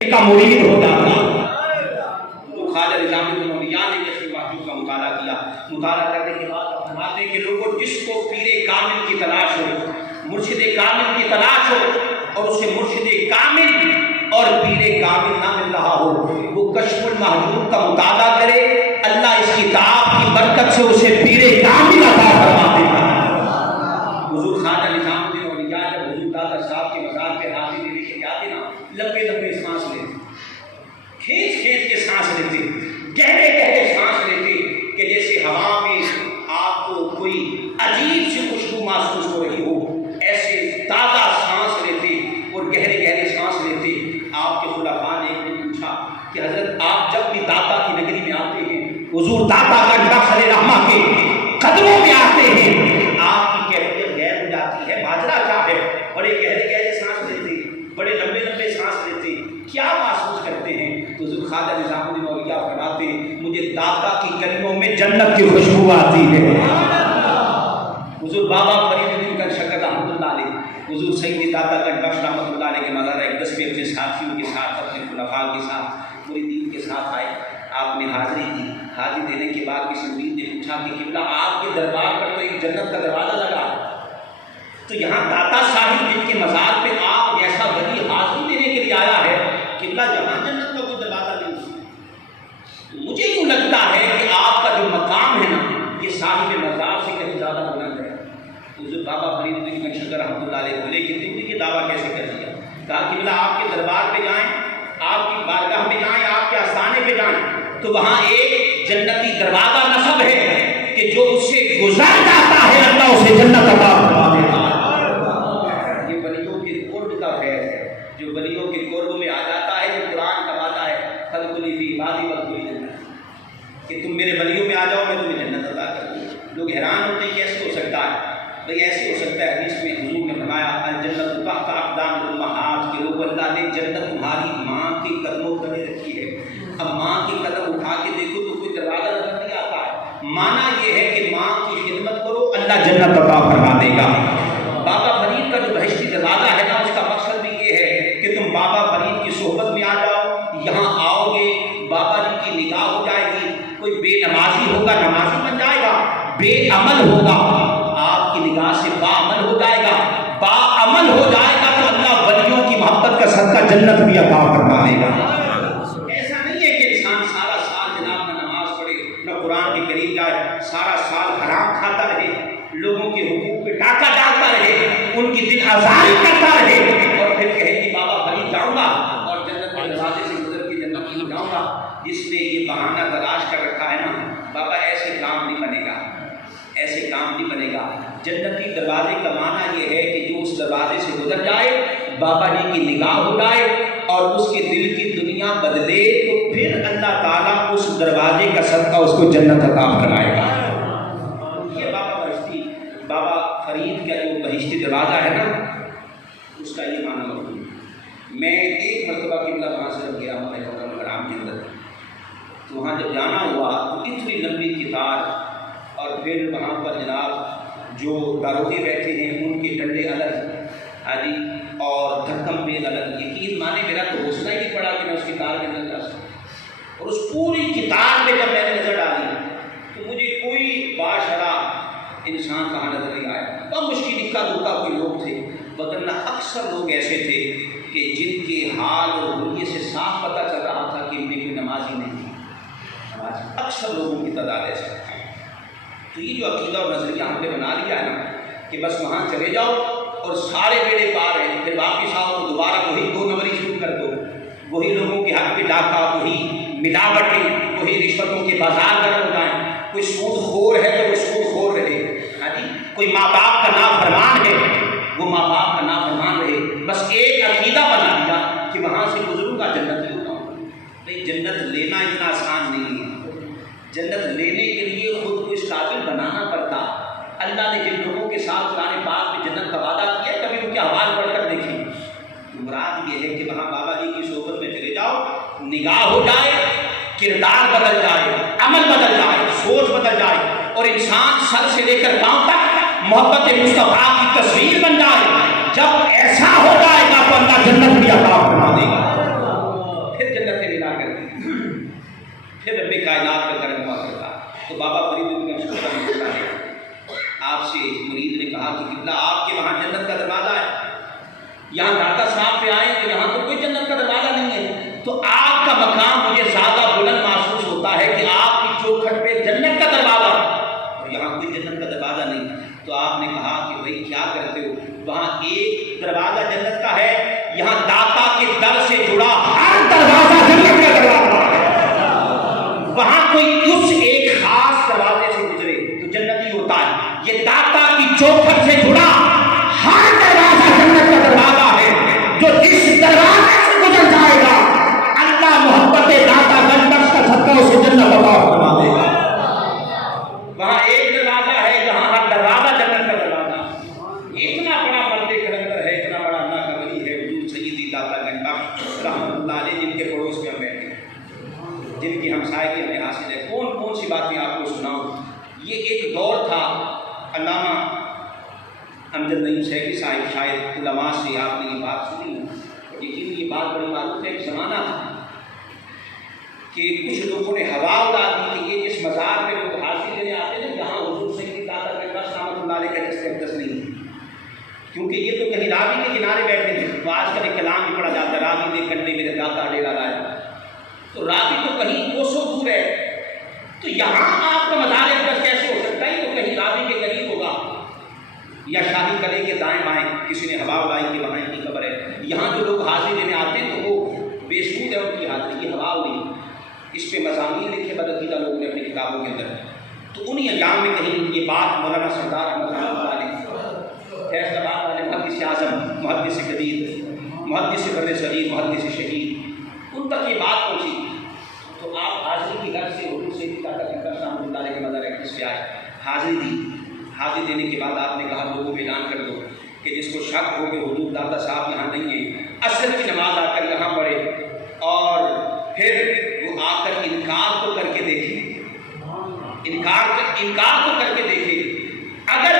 کا مرید ہو جاتا۔ تو خواجہ نظام الدین نے اس محجوب کا مطالعہ کیا، مطالعہ کرنے کے بعد فرماتے ہیں کہ لوگوں جس کو پیر کامل کی تلاش ہو، مرشد کامل کی تلاش ہو، اور اسے مرشد کامل اور پیر کامل نہ مل رہا ہو، وہ کشف المحجوب کا مطالعہ کرے، اللہ اس کتاب کی برکت سے اسے پیر کامل عطا فرما دیتا ہے۔ حضور خواجہ نظام الدین اولیاء جب حضور دادا صاحب کے مزار پہ حاضری دے کے جاتے نا، لمبے لمبے سانس لیتے، کھینچ کھینچ کے سانس لیتے، گہرے گہرے سانس لیتے، کہ جیسے ہوا میں آپ کو کوئی عجیب سی خوشبو محسوس ہو رہی ہو، ایسے تازہ سانس لیتے اور گہرے گہرے سانس لیتے۔ آپ کے خلفاء نے ایک دن پوچھا کہ حضرت آپ جب بھی داتا کی نگری میں آتے ہیں، حضور داتا کا بخش رحمہ کے قدموں میں آتے ہیں، آپ کی کیفیت غیر ہو جاتی ہے، ماجرا کیا ہے؟ بڑے گہرے گہرے سانس لیتے، بڑے لمبے لمبے سانس لیتے، کیا محسوس کرتے ہیں؟ تو حضور خواجہ نظام الدین اولیاء فرماتے ہیں مجھے داتا کی کلموں میں جنت کی خوشبو آتی ہے۔ حضور بابا فرید الدین گنج شکر رحمۃ اللہ علیہ، حضور سید داتا گنج بخش رحمۃ اللہ علیہ کے مزار اقدس پہ اپنے ساتھیوں کے ساتھ، اپنے خلفاء کے ساتھ، مریدین کے ساتھ آئے، آپ نے حاضری دی۔ حاضری دینے کے بعد کسی مرید نے پوچھا کہ قبلہ آپ کے دربار پر تو ایک جنت کا دروازہ لگا، تو یہاں داتا صاحب جن کے مزار پہ آپ جیسا ولی حاضری دینے کے لیے آیا ہے، قبلہ جہاں جنت کا کوئی دروازہ نہیں، مجھے یوں لگتا ہے کہ آپ کا جو مقام ہے نا، یہ صاحب مزار سے کہیں زیادہ بلند ہے۔ حضور بابا فرید الدین گنج شکر رحمۃ اللہ علیہ بولے کہ تم نے یہ دعویٰ کیسے کر دیا؟ کہا قبلہ آپ کے دربار پہ جائیں، آپ کی بارگاہ میں جائیں، آپ کے آستانے پہ جائیں، تو وہاں ایک جنتی دروازہ نصب ہے کہ جو اس سے گزر جاتا ہے اللہ اسے جنت عطا فرما دیتا ہے۔ یہ ولیوں کے قرب کا فیض ہے، جو ولیوں کے قرب میں آ جاتا ہے، جو قرآن کا وعدہ ہے فَادْخُلِي فِي عِبَادِي وَادْخُلِي جَنَّتِي، کہ تم میرے ولیوں میں آ جاؤ میں تمہیں جنت عطا کروں گا۔ لوگ حیران ہوتے ہیں کیسے ہو سکتا ہے؟ بھئی ایسے ہو سکتا ہے، حدیث میں حضور نے فرمایا الجنت تحت اقدام الامہات، کہ لوگ اللہ نے جنت تمہاری ماں کے قدموں تلے رکھی ہے۔ اب ماں کے قدم اٹھا کے دیکھو تو کوئی دروازہ نظر نہیں آتا ہے، معنی یہ ہے کہ ماں کی خدمت کرو اللہ جنت عطا فرما دے گا۔ بابا فرید کا جو بہشتی دروازہ ہے نا، اس کا مقصد بھی یہ ہے کہ تم بابا فرید کی صحبت میں آ جاؤ، یہاں آؤ گے بابا جی کی نگاہ ہو جائے گی، کوئی بے نمازی ہوگا نمازی بن جائے گا، بے عمل ہوگا آپ کی نگاہ سے با عمل ہو جائے گا، با عمل ہو جائے گا تو اللہ ولیوں کی محبت کا صدقہ جنت بھی عطا فرما دے گا۔ ایسا نہیں ہے کہ انسان سارا سال جناب نہ نماز پڑھے نہ قرآن کے قریب جائے، سارا سال حرام کھاتا رہے، لوگوں کے حقوق پہ ڈاکہ ڈالتا رہے، ان کی دل آزاری کرتا رہے، اور پھر کہے کہ بابا فرید جاؤں گا اور جنت کے دروازے سے گزر کے جنت میں جاؤں گا۔ جس نے یہ بہانہ تلاش کر رکھا ہے نا بابا، ایسے کام نہیں بنے گا، ایسے کام نہیں بنے گا۔ جنتی دروازے کا معنی یہ ہے کہ جو اس دروازے سے گزر جائے، بابا جی کی نگاہ ہو جائے اور اس کے دل کی دنیا بدلے، تو پھر اللہ تعالیٰ اس دروازے کا صدقہ اس کو جنت عطا فرمائے گا۔ یہ بابا فرید کا جو بہشتی دروازہ ہے نا، اس کا یہ معنی موجود ہے۔ میں ایک مرتبہ قبلہ وہاں سے گیا ہوں حرام کے اندر، تو وہاں جب جانا ہوا تو اتنی لمبی قطار، اور پھر وہاں پر جناب جو داروغے بیٹھے ہیں ان کے ڈنڈے الگ آدھی اور دھکم پہ الگ، یقین مانے میرا تو حوصلہ ہی نہیں پڑا کہ میں اس کتار کے اندر جا سکوں، اور اس پوری کتار میں جب میں نے نظر ڈالی تو مجھے کوئی باشرا انسان کہاں نظر نہیں آیا، بہت مشکل اکا دکا کوئی لوگ تھے، وگرنہ اکثر لوگ ایسے تھے کہ جن کے حال اور رویے سے صاف پتہ چل رہا تھا کہ ان میں کوئی نمازی نہیں تھی، اکثر لوگوں کی تعداد ایسے تھی۔ تو یہ جو عقیدہ اور نظریہ ہم نے بنا لیا ہے نا کہ بس وہاں چلے جاؤ اور سارے بیڑے پار ہیں، پھر واپس آؤ تو دوبارہ وہی دو نمبری شروع کر دو، وہی لوگوں کے حق پہ ڈاکہ، وہی ملاوٹیں، وہی رشوتوں کے بازار گرم ہو جائیں، کوئی سود خور ہے تو وہ سود خور رہے، کوئی ماں باپ کا نافرمان ہے وہ ماں باپ کا نافرمان رہے، بس ایک عقیدہ بنا دیا کہ وہاں سے گزروں گا جنت لے لوں گا۔ نہیں، جنت لینا اتنا آسان نہیں ہے، جنت لینے کے لیے خود کو اس قابل بنانا پڑتا۔ اللہ نے جن لوگوں کے ساتھ قرآن پاک میں جنت کا وعدہ کیا، کبھی ان کے حوال پڑھ کر دیکھیں۔ مراد یہ ہے کہ وہاں بابا جی کی صحبت میں چلے جاؤ، نگاہ ہو جائے، کردار بدل جائے، عمل بدل جائے، سوچ بدل جائے، اور انسان سر سے لے کر پاؤں تک محبت مصطفیٰ کی تصویر بن جائے۔ جب ایسا ہو جائے گا تو اللہ جنت بھی عطا فرما دے گا۔ جن کے ہمسائے کے ہمیں حاصل ہے. کون کون سی باتیں آپ کو سناؤں. یہ ایک دور تھا. علامہ امجد نعیم سیفی صاحب شاید علماء سے آپ نے یہ بات سنی، لیکن یہ بات بڑی معروف ہے. ایک زمانہ تھا کہ کچھ لوگوں نے ہوا اڑا دی کہ یہ جس مزار میں لوگ حاضری دینے آتے ہیں جہاں حضور سید داتا بخش رحمۃ اللہ علیہ کا دستقبل نہیں ہے، کیونکہ یہ تو کہیں راوی کے کنارے بیٹھے تھے. تو آج کل ایک کلام بھی پڑا جاتا ہے، راوی دے کنڈے میرے داتا ڈیرا لایا. تو راوی تو کہیں کوسوں دور ہے، تو یہاں آپ کا مزار اقدس کیسے ہو سکتا ہے؟ تو کہیں راوی کے قریب ہوگا یا شاہی قلعے کے دائیں بائیں کسی نے ہوا اڑائی کہ وہاں کی خبر ہے. یہاں جو لوگ حاضری دینے آتے ہیں تو وہ بے سود ہے ان کی حاضری، یہ ہوا اڑی. اس پہ مضامین لکھے بدعقیدہ لوگوں نے اپنی کتابوں کے اندر. تو انہیں ایام میں کہیں یہ بات مولانا سردار احمد اللہ علیہ فیصل آباد والے محدث اعظم، محدث قدیر، محدث بر صغیر، محدث شہید، ان تک یہ بات پہنچی. تو آپ حاضری کی گھر سے حضور سید داتا بخش رحمۃ اللہ علیہ کے مزار اقدس پہ آئے، حاضری دی. حاضری دینے کے بعد آپ نے کہا لوگوں کو اعلان کر دو کہ جس کو شک ہو کہ حضور داتا صاحب یہاں نہیں ہیں، عصر کی نماز آ کر یہاں پڑھے اور پھر وہ آ کر انکار تو کر کے دیکھے، انکار تو کر کے دیکھے. اگر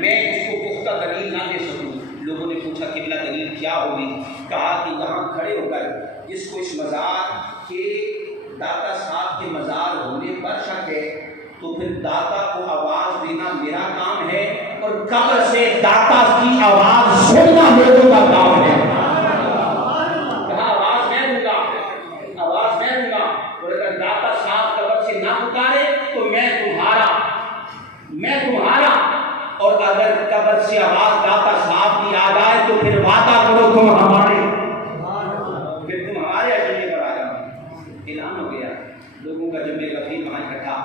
میں اس کو پختہ دلیل نہ دے سکوں. لوگوں نے پوچھا قبلہ دلیل کیا ہوگی؟ کہا کہ یہاں کھڑے ہو کر جس کو اس مزار کے داتا صاحب کے مزار ہونے پر شک ہے تو پھر داتا کو آواز دینا میرا کام ہے اور قبر سے داتا کی آواز سننا لوگوں کا کام ہے. کہا آواز میں دوں گا، آواز میں دوں گا، اور اگر داتا صاحب قبر سے نہ پکارے تو میں تمہارا، اور اگر قبر سے آواز داتا صاحب کی آ جائے تو پھر وعدہ کرو تم ہمارے، پھر تم ہمارے اجنڈے پر آ جاؤ. اعلان ہو گیا. لوگوں کا جب میرا پھر وہاں اکٹھا.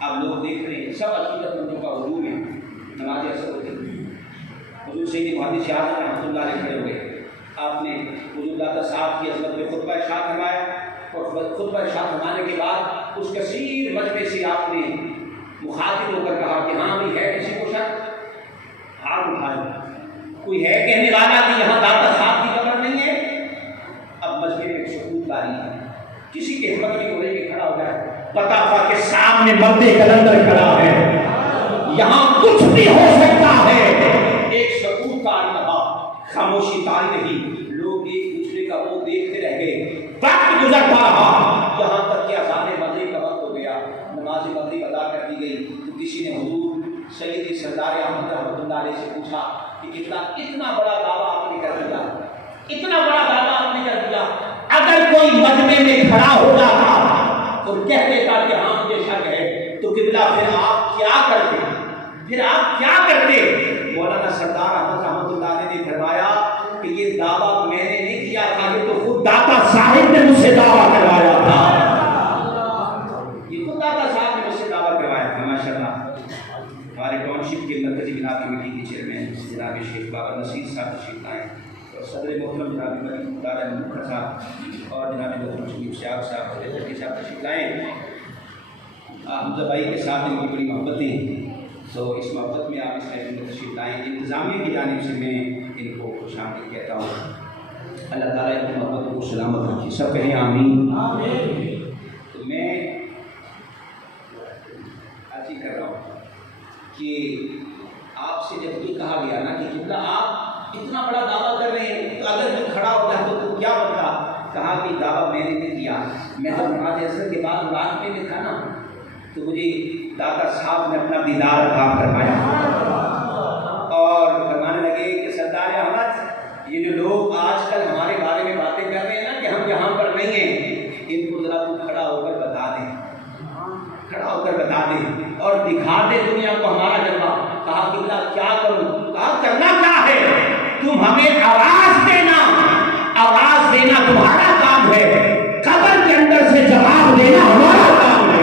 اب لوگ دیکھ رہے ہیں سب عقیدت مندوں کا ہجوم ہے. نماز اثر ہوتی ہے. حضور سید محدث اعظم رحمۃ اللہ علیہ کھڑے ہوئے. آپ نے حضور داتا صاحب کی عظمت میں خطبہ ارشاد فرمایا اور خطبہ ارشاد فرمانے کے بعد اس کثیر مجمع سے آپ نے مخاطب ہو کر کہا کہ ہاں بھی ہے کسی کو شک؟ ہاتھ اٹھائے. کوئی ہے کہنے والا کہ یہاں داتا صاحب کی قبر نہیں ہے؟ اب مجمع میں سکوت طاری ہے. کسی کی ہمت نہیں ہو رہی کہ کھڑا ہو جائے. پتہ تھا کہ سامنے مرد کلندر کھڑا ہے، یہاں کچھ بھی ہو سکتا ہے. ایک سکوت طاری رہا، خاموشی طاری رہی. لوگ ایک دوسرے کا وہ دیکھتے رہ گئے. وقت گزرتا رہا یہاں تک کہ اذان مغرب کا وقت ہو گیا. نماز مغرب ادا کر دی گئی تو کسی نے حضور سید سردار احمد رحمۃ اللہ علیہ سے پوچھا کہ اتنا بڑا دعویٰ آپ نے کر دیا، اتنا بڑا دعویٰ آپ نے کر دیا. اگر کوئی مجمع میں کھڑا ہو جاتا اور کہہ دیتا کہ ہاں مجھے شک ہے تو قبلہ پھر آپ کیا کرتے؟ مولانا سردار احمد رحمۃ اللہ علیہ نے فرمایا کہ یہ دعویٰ میں نے نہیں کیا تھا، یہ تو خود داتا صاحب نے مجھ سے دعویٰ کروایا تھا. یہ خود داتا صاحب نے مجھ سے دعویٰ کروایا تھا. ماشاء اللہ ہمارے ٹاؤن شپ کے مرکزی بنا کمیٹی کے چیئرمین جناب شیخ بابر نصیر صاحب تشریف لائے اور صدر محترم جناب ملک مختار مکھر صاحب اور جناب محترم شریف شہاب صاحب اور ترکی صاحب تشریف لائے. حمزہ بھائی کے ساتھ ان کی بڑی محبتیں، تو اس محبت میں آپ اس محفل میں تشریف لائیں. انتظامیہ کی جانب سے میں ان کو خوش آمدید کہتا ہوں. اللہ تعالیٰ ان کی محبت کو سلامت رکھے. سب کہیں آمین. تو میں عرض کر رہا ہوں کہ آپ سے جب یہ کہا گیا نا کہ قبلہ آپ اتنا بڑا دعویٰ کر رہے ہیں تو اگر جو کھڑا ہوتا ہے تو کیا بنتا؟ کہا کہ دعویٰ میں نے نہیں کیا. میں جب نماز عصر کے بعد رات میں دیکھا نا تو مجھے داتا صاحب نے اپنا دیدار عطا فرمایا اور فرمانے لگے کہ سردار احمد یہ جو لوگ آج کل ہمارے بارے میں باتیں کر رہے ہیں نا کہ ہم یہاں پر نہیں ہیں، ان کو ذرا تو کھڑا ہو کر بتا دیں، کھڑا ہو کر بتا دیں اور دکھا دے دنیا کو ہمارا جلوہ. کہا قبلہ کیا کروں؟ کہا کرنا کیا ہے، تم ہمیں آواز دینا تمہارا کام ہے، قبر کے اندر سے جواب دینا ہمارا کام ہے.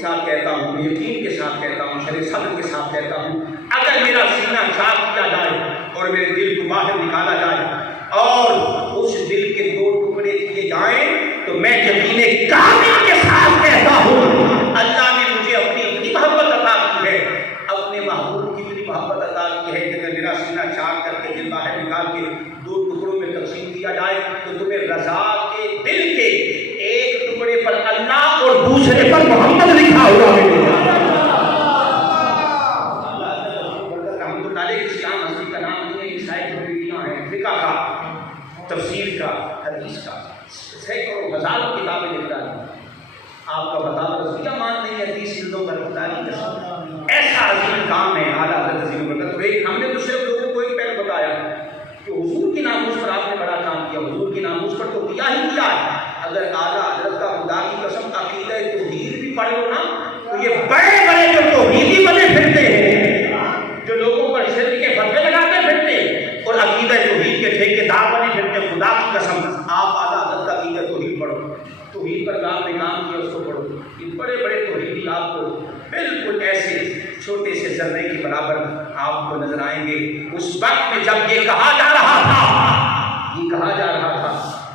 ساتھ کہتا ہوں، میں یقین کے ساتھ کہتا ہوں، شرح صدر کے ساتھ کہتا ہوں، اگر میرا سینہ چاک کیا جائے اور میرے دل کو باہر نکالا جائے اور اس دل کے 2 ٹکڑے کیے جائیں تو میں یقین کامل کے ساتھ کہتا ہوں اللہ نے مجھے اپنی اتنی محبت عطا کی ہے، اپنے محبوب کی اتنی محبت عطا کی ہے کہ میرا سینہ چاک کر کے دل باہر نکال کے 2 ٹکڑوں میں تقسیم کیا جائے تو تمہیں رضا کے دل کے ایک ٹکڑے پر اللہ اور دوسرے پر محمد لکھا ہوا ہے۔ اسلام ہستی کا نام نہیں ہے، انسائکلوپیڈیا ہے، فقہ کا، تفسیر کا، حدیث کا، سینکڑوں ہزاروں کتابیں لکھ رہا ہے۔ آپ کا بتاؤ کیا مان نہیں ہے 30 جلدوں کا رفتاری کا ایسا عظیم کام ہے اعلیٰ حضرت عظیم برکت۔ ہم نے تو صرف لوگوں کو ایک پہلو بتایا کہ حضور کی ناموس پر آپ نے بڑا کام کیا، حضور کی ناموس پر تو کیا ہی کیا ہے۔ اگر اعلیٰ حضرت کا خدا کی قسم عقیدہ توحید بھی پڑھ لو نا تو یہ بڑے بڑے جو توحیدی بنے پھرتے ہیں، جو لوگوں پر شرک کے فتوے لگاتے پھرتے اور عقیدہ توحید کے ٹھیکیدار بنے پھرتے، خدا کی قسم آپ اعلیٰ حضرت کا عقیدہ توحید پڑھو، توحید پر آپ نے کام کیا اس کو پڑھو۔ یہ بڑے بڑے توحیدی آپ کو بالکل ایسے چھوٹے سے ذرے کے برابر آپ کو نظر آئیں گے۔ اس وقت میں جب یہ کہا جا رہا تھا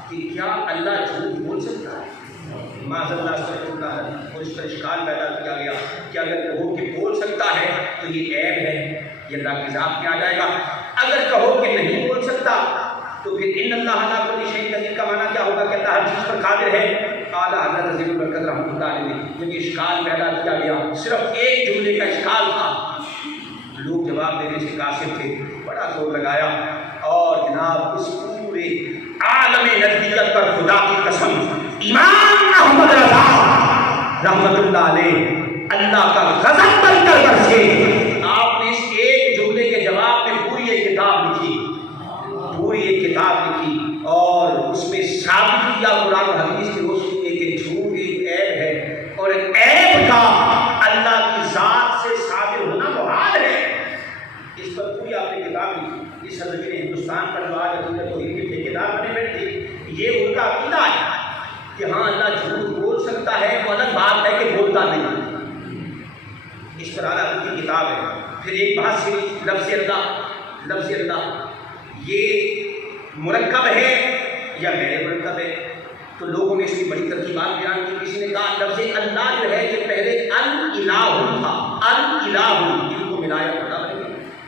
کہ کیا اللہ جھوٹ بول سکتا ہے، معاذ اللہ سے اور اس پر اشکال پیدا کیا گیا کہ اگر کہو کہ بول سکتا ہے تو یہ عیب ہے، یہ اللہ کی ذات میں آ جائے گا، اگر کہو کہ نہیں بول سکتا تو پھر ان اللہ علی کل شیء قدیر کا معنی کیا ہوگا کہ اللہ ہر چیز پر قادر ہے۔ اعلیٰ حضرت عظیم البرکت رحمۃ اللہ علیہ نے جب یہ اشکال پیدا کیا گیا، صرف ایک جملے کا اشکال تھا، لوگ جواب دینے سے قاصر تھے، بڑا زور لگایا اور جناب اس پورے عالم نزدیکت پر خدا کی قسم امام احمد رضا رحمۃ اللہ علیہ اللہ کا غضب بن کر برسے، آپ نے اس ایک جملے کے جواب میں پوری ایک کتاب لکھی اور اس میں ثابت کیا قرآن و حدیث کی روشنی میں کہ جھوٹ ایک عیب ہے اور عیب کا اللہ کی ذات سے صادر ہونا محال ہے۔ اس پر پوری آپ نے کتاب لکھی۔ اس حضرت نے ہندوستان پر جو آج عقیدہ توحید کے ٹھیکیدار بنے بیٹھے، یہ ان کا عقیدہ ہے کہ ہاں اللہ جھوٹ بول سکتا ہے، وہ الگ بات ہے کہ بولتا نہیں۔ اس پر اعلیٰ کی کتاب ہے۔ پھر ایک بات سی لفظ اللہ یہ مرکب ہے یا غیر مرکب ہے، تو لوگوں نے اس کی بڑی ترکیبات بیان کی۔ کسی نے کہا لفظ اللہ جو ہے یہ پہلے الالہ تھا، الالہ ان کو ملایا پڑا ہے،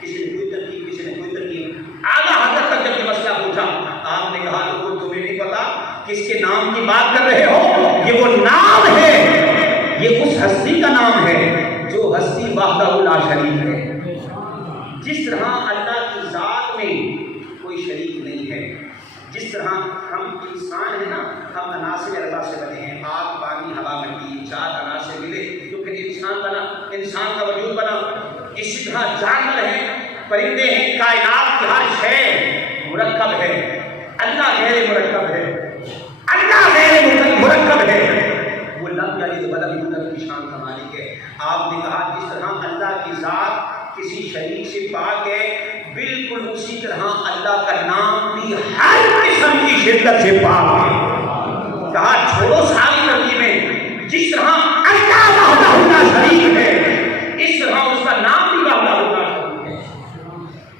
کسی نے کوئی ترکیب، کسی نے کوئی ترکیب۔ اعلیٰ حضرت تک جب یہ مسئلہ پوچھا، آپ نے کہا لوگوں تمہیں نہیں پتا کس کے نام کی بات کر رہے ہو، یہ وہ نام ہے، یہ اس ہستی کا نام ہے جو ہستی وحدہ لا شریک ہے۔ جس طرح اللہ کی ذات میں کوئی شریک نہیں ہے، جس طرح ہم انسان ہیں نا، ہم عناصر اربع سے بنے ہیں، آگ، پانی، ہوا، مٹی، 4 عناصر ملے تو پھر انسان بنا، انسان کا وجود بنا۔ اسی طرح جانور ہیں، پرندے ہیں، کائنات کی ہر شے مرکب ہے۔ اللہ غیر مرکب ہے، اللہ غیر مرکب ہے، وہ لم یلد ولم یولد کی شان کا مالک ہے۔ آپ نے کہا جس طرح اللہ کی ذات کسی شریک سے پاک ہے، بالکل اسی طرح اللہ کا نام بھی ہر قسم کی شدت سے پاک ہے۔ کہا چھوڑو ساری ترکیبیں، جس طرح اللہ وحدہ لا شریک ہے اس طرح اس کا نام بھی وحدہ لا شریک ہے۔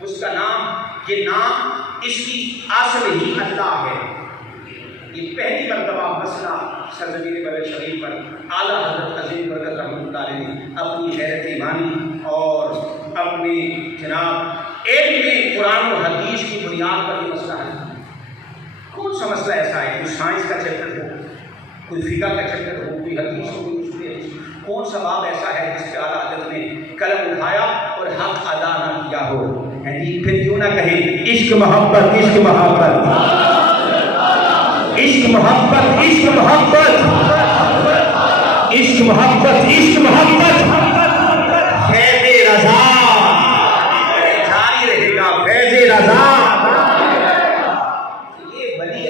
اس کا نام، یہ نام اس کی اصل ہی اللہ ہے۔ یہ پہلی مرتبہ مسئلہ سرزمین بر شریف پر اعلیٰ حضرت عظیم برکت رحمۃ اللہ علیہ نے اپنی غیرت ایمانی اور اپنے جناب علم قرآن و حدیث کی بنیاد پر یہ مسئلہ ہے۔ کون سا مسئلہ ایسا ہے، کوئی سائنس کا چیپٹر ہو، کوئی فقہ کا چیپٹر ہو، کوئی حدیث ہو، کوئی اصول حدیث، کون سا باب ایسا ہے جس پہ اعلیٰ حضرت نے قلم اٹھایا اور حق ادا نہ کیا ہو؟ پھر کیوں نہ کہیں عشق محبت، عشق محبت، عشق محبت، عشق محبت، عشق محبت، عشق محبت، فیض رضا جاری رہے گا، فیض رضا۔ یہ ولی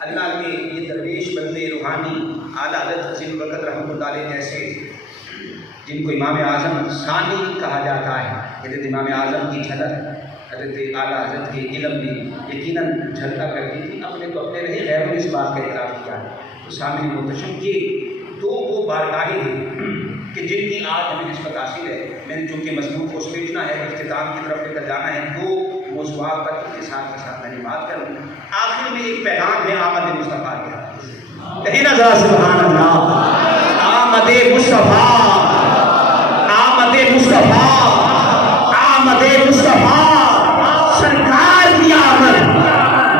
اللہ کے یہ درویش بندے روحانی اعلیٰ حضرت عظیم برکت رحمۃ اللہ علیہ جیسے، جن کو امام اعظم ثانی کہا جاتا ہے، حضرت امام اعظم کی جھلک حضرت اعلیٰ حضرت کے علم میں یقیناً جھلکا کرتی تھی، اپنے تو اپنے رہے، غیروں نے اس بات کا اعتراف کیا ہے۔ تو سامنے محتشم کے 2 بارگاہیں ہیں کہ جن کی آج ہمیں نسبت حاصل ہے. میں نے چونکہ مضمون کو سمیٹنا ہے، اختتام کی طرف لے کر جانا ہے، 2 موضوعات پر اختصار کے ساتھ میں نے بات کروں. آخر میں ایک پیغام ہے آمد مصطفیٰ کا. کہیں نہ ذرا سبحان اللہ. آمد مصطفیٰ، آمد مصطفیٰ، آمد مصطفیٰ، سرکار کی آمد،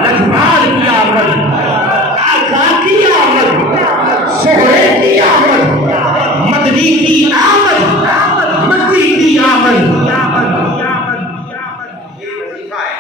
لجپال کی آمد، آقا کی آمد، سہرے کی آمد، مدنی کی آمد، مدنی کی آمد. یہ وظیفہ ہے،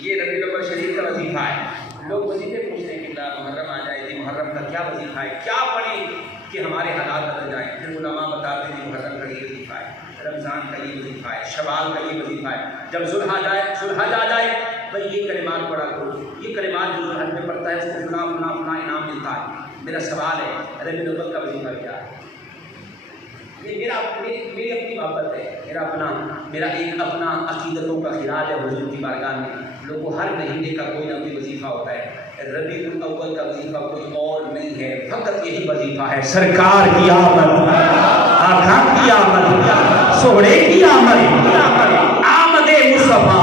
یہ ربیع الاول شریف کا وظیفہ ہے. لوگ وظیفے پوچھتے ہیں کہ محرم آ جائے گی، محرم کا کیا وظیفہ ہے، کیا پڑھیں کہ ہمارے حالات بدل جائیں. پھر علماء بتاتے ہیں محرم کا یہ وظیفہ ہے، رمضان کا یہ وظیفہ ہے، شوال کا یہ وظیفہ ہے. جب ذوالحج آ جائے بھائی یہ کلمات پڑھا کرو. یہ کلمات جو ذوالحج میں پڑھتا ہے اس کو فلاں فلاں فلاں انعام ملتا ہے. میرا سوال ہے ربیع الاول کا وظیفہ کیا ہے؟ یہ میری اپنی محبت ہے، میرا ایک اپنا عقیدتوں کا خراج ہے حضور کی بارگاہ میں. لوگوں کو ہر مہینے کا کوئی نہ کوئی وظیفہ ہوتا ہے. ربیع الاول کا وظیفہ کوئی اور نہیں ہے، فقط یہی وظیفہ ہے، سرکار کی آمد، آقا کی آمد، سہرے کی آمد، آمد مصطفیٰ.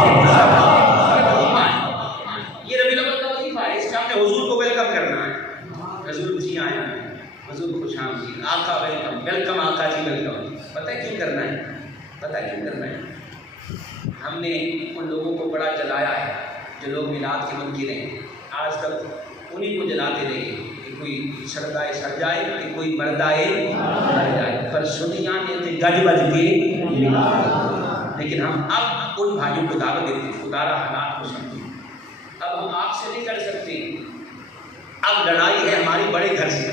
یہ ربیع الاول کا وظیفہ ہے. اس ٹائم میں حضور کو ویلکم کرنا ہے. حضور جی آئے ہیں، حضور خوش آمدید، آقا ویلکم، ویلکم آقا جی ویلکم. پتہ ہے کیوں کرنا ہے؟ پتہ ہے کیوں کرنا ہے؟ ہم نے ان لوگوں کو بڑا جلایا ہے جو لوگ میلاد کے منکر ہیں. آج تک انہیں کو جلاتے رہے کہ کوئی سردائے سڑ جائے، کہ کوئی مردائے مر جائے، پر سنیاں نے تھے گج بج کے. لیکن ہم اب ان بھائیوں کو دعوت دیتے ہیں، خدا را حالات کو سمجھیں. اب ہم آپ سے نہیں لڑ سکتے. اب لڑائی ہے ہماری بڑے گھر سے،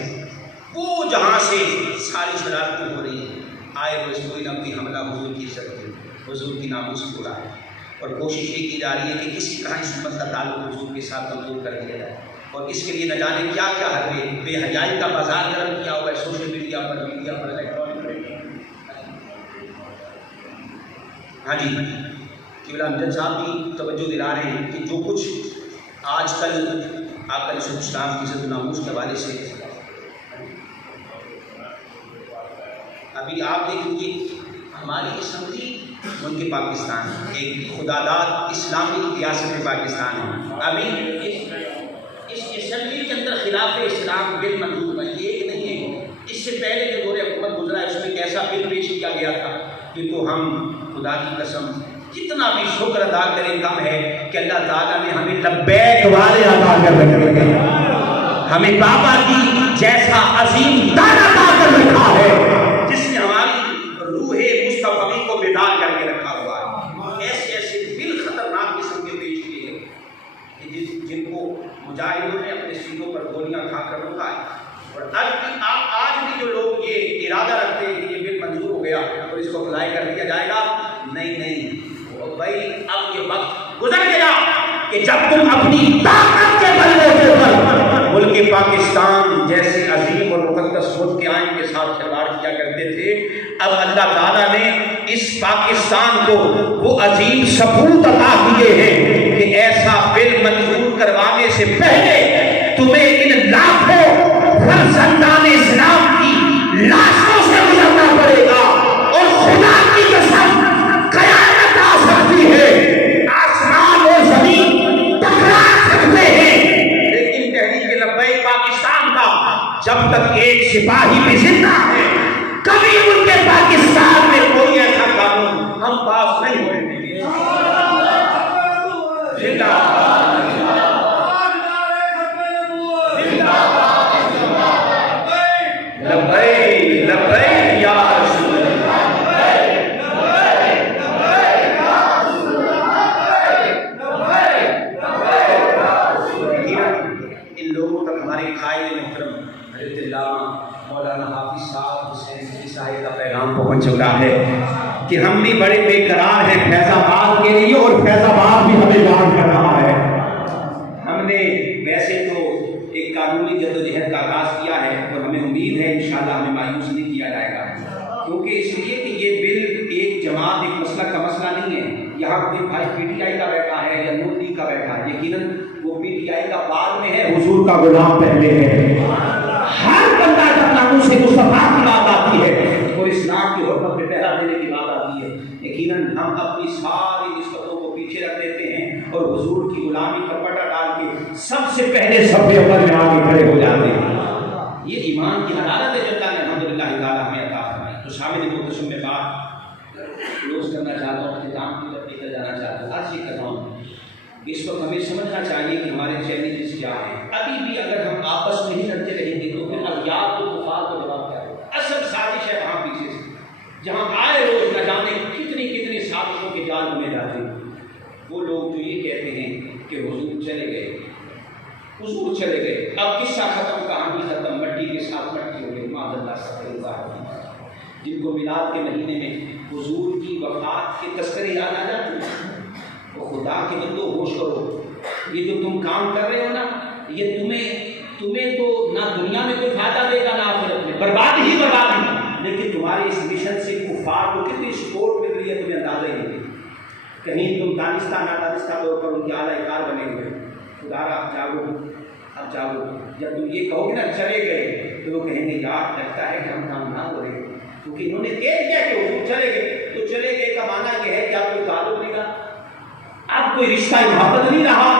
وہ جہاں سے ساری شرارتیں ہو رہی ہیں. آئے وہ اس کوئی نہ کوئی حملہ حضور کی عزت پہ، حضور کی ناموس کو اڑائے. اور کوشش یہ کی جا رہی ہے کہ کسی طرح اس امت کا تعلق حضور کے ساتھ کمزور کر دیا جائے. اور اس کے لیے نہ جانے کیا کیا حربے، بے حیائی کا بازار گرم کیا ہوا ہے سوشل میڈیا پر، الیکٹرانک. ہاں جی، قبلہ امجد صاحب بھی توجہ دلا رہے ہیں کہ جو کچھ آج کل آقا علیہ السلام کی عزت و ناموس کے حوالے سے ابھی آپ دیکھیں گے ہماری اسمبلی ملک پاکستان ایک خداداد اسلامی ریاست پاکستان ہے. ابھی اس اسمبلی کے اندر خلاف اسلام بل منظور ہے. یہ ایک نہیں ہے، اس سے پہلے جو دور حکومت گزرا ہے اس میں کیسا بل پیش کیا گیا تھا. کہ تو ہم خدا کی قسم جتنا بھی شکر ادا کریں کم ہے کہ اللہ تعالیٰ نے ہمیں لبیک والے عطا کر رکھے ہیں، ہمیں بابا کی جیسا عظیم دان عطا کر رکھا ہے جس نے ہماری روح مصطفی کو بیدار کر کے رکھا ہوا ہے. ایسے ایسے بل خطرناک قسم کے پیش کیے ہیں کہ جن کو مجاہدوں نے اپنے سینوں پر گولیاں کھا کر روکا ہے. اور آج بھی جو لوگ یہ ارادہ رکھتے ہیں کہ یہ بل منظور ہو گیا اور اس کو اپلائی کر دیا جائے گا، نہیں بھائی اب یہ وقت گزر گیا کہ جب تم اپنی طاقت کے بلبوتے پر ملک پاکستان جیسے عظیم اور مقدس ملک کے آئین کے ساتھ کھلواڑ کیا کرتے تھے. اب اللہ تعالیٰ نے اس پاکستان کو وہ عظیم ثبوت عطا کیے ہیں کہ ایسا بل منظور کروانے سے پہلے تمہیں ان لاکھوں فرزندان اسلام کی لاشوں سے گزرنا پڑے گا. اور خدا کی قسم قیامت آ سکتی ہے، آسمان اور زمین ٹکرا سکتے ہیں، لیکن تحریک لبیک پاکستان کا جب تک ایک سپاہی بھی زندہ ہے کبھی ملک پاکستان میں کوئی ایسا قانون ہم پاس نہیں ہونے دیں گے. زندہ لبیک لبیک یا رسول اللہ، ان لوگوں تک ہمارے قائد محترم حضرت علامہ مولانا حافظ صاحب حسین صاحب کا پیغام پہنچ چکا ہے کہ ہم بھی بڑے بے قرار ہیں فیض آباد کے لیے، اور فیض آباد بھی ہمیں یاد کر رہا ہے. ہم نے ویسے تو ایک قانونی جدوجہد کا آغاز کیا ہے اور ہمیں امید ہے انشاءاللہ ہمیں مایوس نہیں کیا جائے گا، کیونکہ اس لیے کہ یہ بل ایک جماعت ایک مسلک کا مسئلہ نہیں ہے. یہاں کوئی بھائی پی ٹی آئی کا بیٹھا ہے یا نون لیگ کا بیٹھا ہے، یقیناً وہ پی ٹی آئی کا بعد میں ہے، حضور کا غلام پہلے ہے. ہر بندہ جب ناموس سے صفحے اول میں آگے کھڑے ہو جاتے ہیں۔ یہ ایمان کی حرارت ہے جو اللہ نے الحمدللہ تعالیٰ ہمیں عطا فرمائی۔ تو شامل محتشم میں بات کلوز کرنا چاہتا ہوں، اختتام کی طرف لے کر جانا چاہتا ہوں۔ آج یہ کہتا ہوں اس وقت ہمیں سمجھنا چاہیے کہ ہمارے چیلنجز کیا ہیں۔ ابھی بھی اگر ہم آپس میں ہی لڑتے رہیں گے تو پھر اغیار کو کفار کو جواب کیا ہوگا؟ اصل سازش ہے وہاں پیچھے سے، جہاں آئے روز نہ جانے کتنی کتنی سازشوں کے جال میں جاتے ہیں۔ وہ لوگ جو یہ کہتے ہیں کہ حضور چلے گئے، حضور چلے گئے، اب قصہ ختم، کہانی ختم، مٹی کے ساتھ مٹی ہو گئی، معاذ اللہ سفر جن کو میلاد کے مہینے میں حضور کی وفات کے تذکرے یاد آ جاتے ہیں، وہ خدا کے بندو ہوش کرو، یہ جو تم کام کر رہے ہو نا، یہ تمہیں تو نہ دنیا میں کوئی فائدہ دے گا نہ آخرت میں، برباد ہی لیکن تمہارے اس مشن سے کفار کو کتنی سپورٹ مل رہی ہے تمہیں اندازہ ہی نہیں۔ کہیں تم دانستہ نہ دانستہ طور پر ان کے اعلیٰ کار بنے ہوئے، خدا را اب جاگو، اب جاگو۔ جب تم یہ کہو گے نا چلے گئے تو وہ کہیں گے یار لگتا ہے کہ ہم کام نہ ہو رہے، کیونکہ انہوں نے کہہ دیا کہ حضور چلے گئے، تو چلے گئے کا معنی یہ ہے کہ اب کوئی تعلق نہیں رہا، اب کوئی رشتہ محبت نہیں رہا۔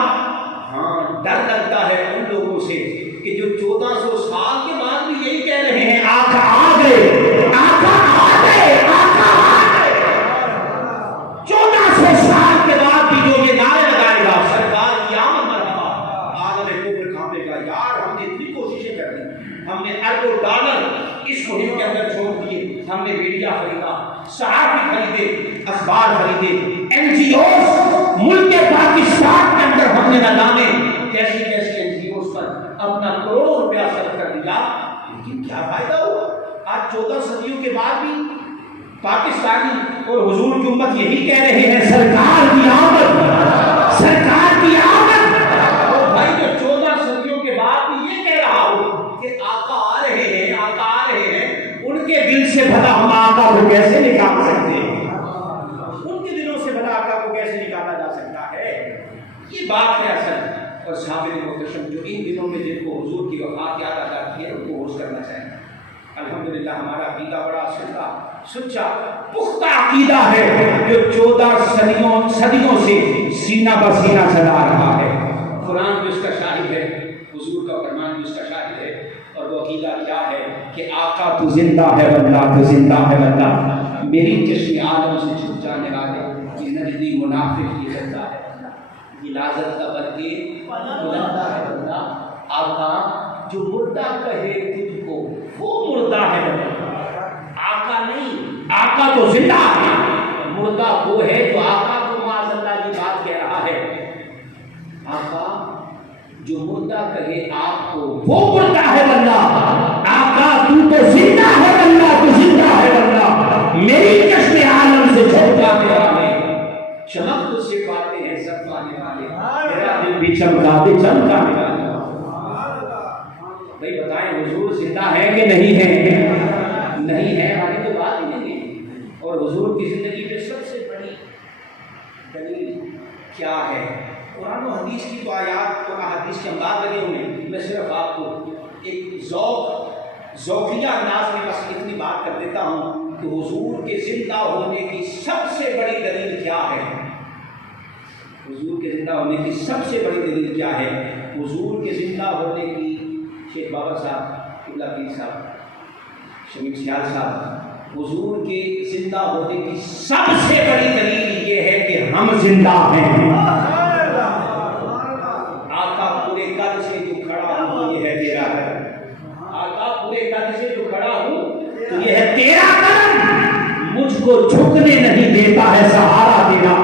ہاں ڈر لگتا ہے ان لوگوں سے کہ جو 1400 سال کے بعد بھی یہی کہہ رہے ہیں آقا آ گئے، آقا آ گئے، آقا آ گئے۔ 1400 سال کے بعد بھی جو یہ نعرے لگائے گا سرکار کی آمد مرحبا، عالم کفر کھاپے گا۔ یار ہم نے اتنی کوششیں کر دی، ہم نے اربوں ڈالر اس مہم کے اندر چھوڑ دیے، ہم نے میڈیا خریدا، صحافی خریدے، اخبار خریدے، NGOs ملک پاکستان کے اندر ہم نے نہ جانے کیسی کیسی NGOs پر اپنا کروڑوں روپیہ صرف کر دیا، لیکن کیا فائدہ ہوا؟ آج 14 صدیوں کے بعد بھی پاکستانی اور حضور کی امت یہی کہہ رہے ہیں سرکار کی آمد، سرکار کی آمد۔ اور بھائی جو 14 صدیوں کے بعد بھی یہ کہہ رہا ہو کہ آقا آ رہے ہیں، آقا آ رہے ہیں، ان کے دل سے بھلا ہم آقا کو کیسے نکال سکتے ہیں؟ ان کے دلوں سے بھلا آقا کو کیسے نکالا جا سکتا ہے؟ یہ بات ہے اصل۔ اور صحابہ محتشم جو ان دنوں میں جن کو حضور کی وفات یاد آ جاتی ہے ان کو ہوش کرنا چاہیے۔ الحمدللہ ہمارا عقیدہ بڑا سچا پختہ عقیدہ ہے جو 14 صدیوں سے سینہ بہ سینہ چلا رہا ہے۔ قرآن بھی اس کا شاہد ہے، حضور کا فرمان بھی اس کا شاہد ہے۔ اور وہ عقیدہ کیا ہے کہ آقا تو زندہ ہے واللہ، تو زندہ ہے واللہ۔ میری چشم عالم سے چھپ جانے والے یہ نجدی منافق یہ کرتا ہے، غلاظت کا بلکہ بلندہ ہے بندہ۔ آقا جو مردہ کہے تجھ کو وہ مردہ ہے بندہ، آقا نہیں، آقا تو زندہ ہے، مردہ وہ ہے جو آقا کو معاذ اللہ کی بات کہہ رہا ہے۔ آقا جو مردہ کہے آپ کو وہ مردہ ہے بندہ، آقا تو زندہ ہے بندہ، تو زندہ ہے بندہ۔ میری چشم عالم سے چھپ جاتے والے چمک تجھ سے پاتے ہیں سب پانے والے، میرا دل بھی چمکاتے چمکانے والے۔ بھائی بتائیں حضور زندہ ہے کہ نہیں ہے؟ نہیں ہے والی تو بات ہی نہیں ہے۔ اور حضور کی زندگی میں سب سے بڑی دلیل کیا ہے؟ قرآن و حدیث کی تو آیات اور احادیث کے انداز لگے ہوئے ہیں، میں صرف آپ کو ایک ذوقیہ انداز میں بس اتنی بات کر دیتا ہوں کہ حضور کے زندہ ہونے کی سب سے بڑی دلیل کیا ہے؟ حضور کے زندہ ہونے کی سب سے بڑی دلیل کیا ہے؟ حضور کے زندہ ہونے کی شیخ بابر صاحب، قبلہ پیر صاحب، شمیم سیال صاحب، حضور کے زندہ ہونے کی سب سے بڑی دلیل یہ ہے کہ ہم زندہ ہیں۔ آقا پورے قد سے جو کھڑا ہوں یہ ہے تیرا قدم، آقا پورے قد سے جو کھڑا ہوں تو یہ ہے تیرا قدم، مجھ کو جھکنے نہیں دیتا ہے سہارا تیرا۔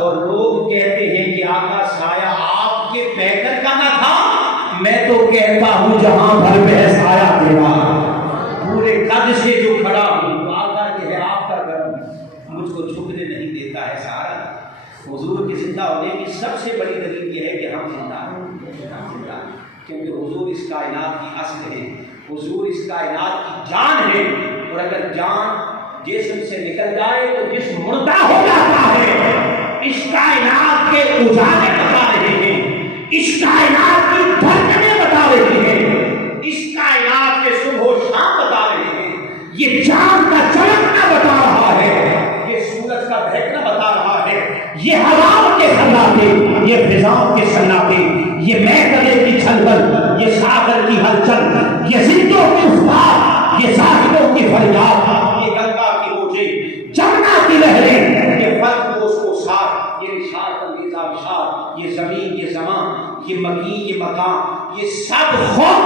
اور لوگ کہتے ہیں کہ آقا سایہ آپ کے پیکر کا نہ تھا، میں تو کہتا ہوں جہاں بھر میں سایہ تیرا، پورے قد سے جو کھڑا ہوں آقا یہ ہے آپ کا کرم، مجھ کو جھکنے نہیں دیتا ہے سہارا۔ حضور کے زندہ ہونے کی سب سے بڑی دلیل یہ ہے کہ ہم زندہ ہیں، کیونکہ حضور اس کائنات کی اصل ہے، حضور اس کائنات کی جان ہے۔ اور اگر جان جسم سے نکل جائے تو جسم مردہ ہو جاتا ہے۔ اس کائنات کے اجالے بتا رہے ہیں، اس کائنات کی دھڑکنیں بتا رہی ہیں، اس کائنات کے صبح و شام بتا رہے ہیں، یہ چاند کا چمکنا بتا رہا ہے، یہ سورج کا بہکنا بتا رہا ہے، یہ ہواؤں کے سناٹے، یہ فضاؤں کے سناٹے، یہ محکمے کی چھلبل، یہ ساغر کی ہلچل، یہ زندوں کی افواہ، یہ ساحلوں کی فریاد، یہ گنگا کی موجیں، جمنا کی لہریں، یہ فلک کو اس کو سار، یہ نشاط انگیز آبشار، یہ زمین، یہ زمان، یہ مکین، یہ مکان، یہ سب خود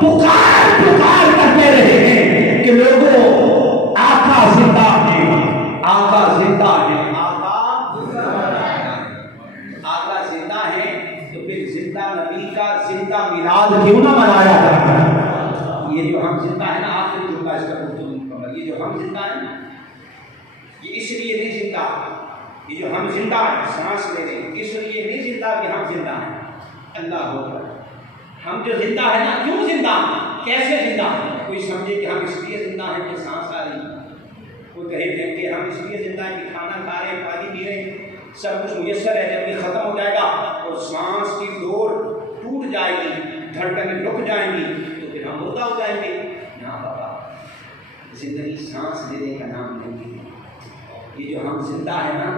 پکار پکار کرتے رہے ہیں کہ لوگوں آقا زندہ ہے، آقا زندہ ہے، آقا زندہ ہے۔ تو پھر زندہ نبی کا زندہ میلاد کیوں نہ منایا جاتا ہے؟ یہ جو ہم زندہ ہے نا، آخری جملہ اس کا مکمل، یہ جو ہم زندہ ہے نا، یہ اس لیے نہیں زندہ، یہ جو ہم زندہ ہیں سانس لے رہے ہیں، اس لیے نہیں زندہ کہ ہم زندہ ہیں، اللہ اکبر۔ ہم جو زندہ ہے نا، کیوں زندہ ہیں، کیسے زندہ ہیں؟ کوئی سمجھے کہ ہم اس لیے زندہ ہیں کہ سانس آ رہی ہے، کوئی کہے کہ ہم اس لیے زندہ ہیں کہ کھانا کھا رہے ہیں، پانی پی رہے ہیں، سب کچھ میسر ہے، جب یہ ختم ہو جائے گا اور سانس کی ڈور ٹوٹ جائے گی، دھڑکنیں رک جائیں گی، تو پھر ہم مردہ ہو جائیں گے۔ نہ بابا، زندگی سانس لینے کا نام نہیں ہے۔ یہ جو ہم زندہ ہے نا،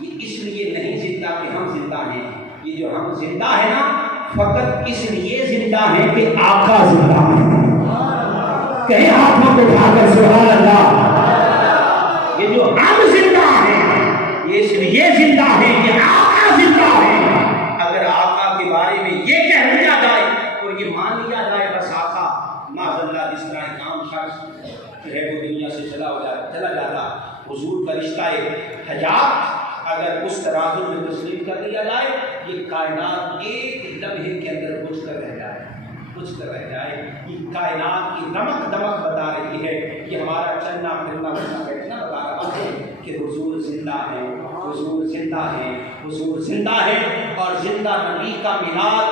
یہ اس لیے نہیں زندہ کہ ہم زندہ ہیں، یہ جو ہم زندہ ہے نا، فقط اس لیے زندہ ہے کہ آقا زندہ ہے۔ کہیں ہاتھوں کو اٹھا کر سبحان اللہ۔ یہ جو ہم زندہ ہیں، یہ اس لیے زندہ ہے کہ آقا زندہ ہے۔ اگر آقا کے بارے میں یہ کہہ لیا جائے اور یہ مان لیا جائے بس آقا، معاذ اللہ جس طرح ایک عام شخص جو ہے وہ دنیا سے چلا جاتا، حضور کا رشتہ حجاب اگر اس ترازو میں تسلیم کر دیا جائے، یہ کائنات ایک لمحے کے اندر بجھ کر رہ جائے، یہ کائنات کی دمک بتا رہی ہے کہ ہمارا چلنا پھرنا اٹھنا بیٹھنا بتا رہا ہے کہ حضور زندہ ہے، حضور زندہ ہے، حضور زندہ ہے۔ اور زندہ نبی کا میلاد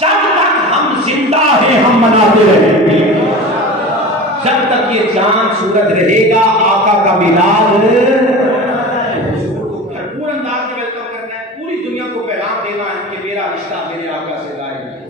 جب تک ہم زندہ ہیں ہم مناتے رہیں گے، جب تک یہ چاند سورج رہے گا آقا کا میلاد حضور کو بھرپور انداز میں ویلکم کرنا ہے، پوری دنیا کو پیغام دینا ہے کہ میرا رشتہ میرے آقا سے ظاہر ہے۔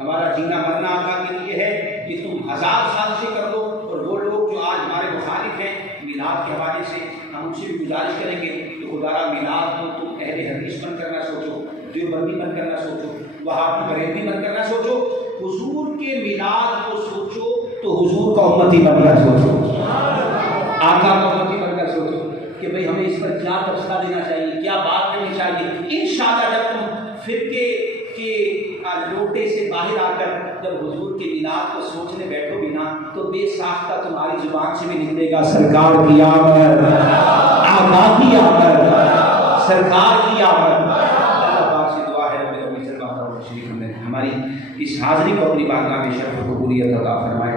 ہمارا جینا مرنا آقا کے لیے ہے، کہ تم 1000 سازشیں کر دو، اور وہ لوگ جو آج ہمارے مخالف ہیں میلاد کے حوالے سے، ہم ان سے بھی گزارش کریں گے کہ خدا را میلاد کو تم اہل حدیث بن کرنا سوچو، دیوبندی بن کرنا سوچو، وہابی بریلوی بن کرنا سوچو، حضور کے میلاد کو سوچو تو حضور کا امتی بن کر سوچو، آقا کا امتی بن کر سوچو کہ بھئی ہمیں اس پر کیا تبصرہ دینا چاہیے، کیا بات کرنی چاہیے۔ انشاءاللہ جب تم فرقے کے لوٹے سے باہر آ کر جب حضور کے میلاد کو سوچنے بیٹھو گی نا، تو بے ساختہ تمہاری زبان سے بھی نکلے گا سرکار کی آمد، آقا کی آمد، سرکار کی آمد۔ اللہ پاک سے دعا ہے رب العزت اور تشریف ہماری اس حاضری کو اپنی بارگاہ میں شرف و قبولیت عطا فرمائے۔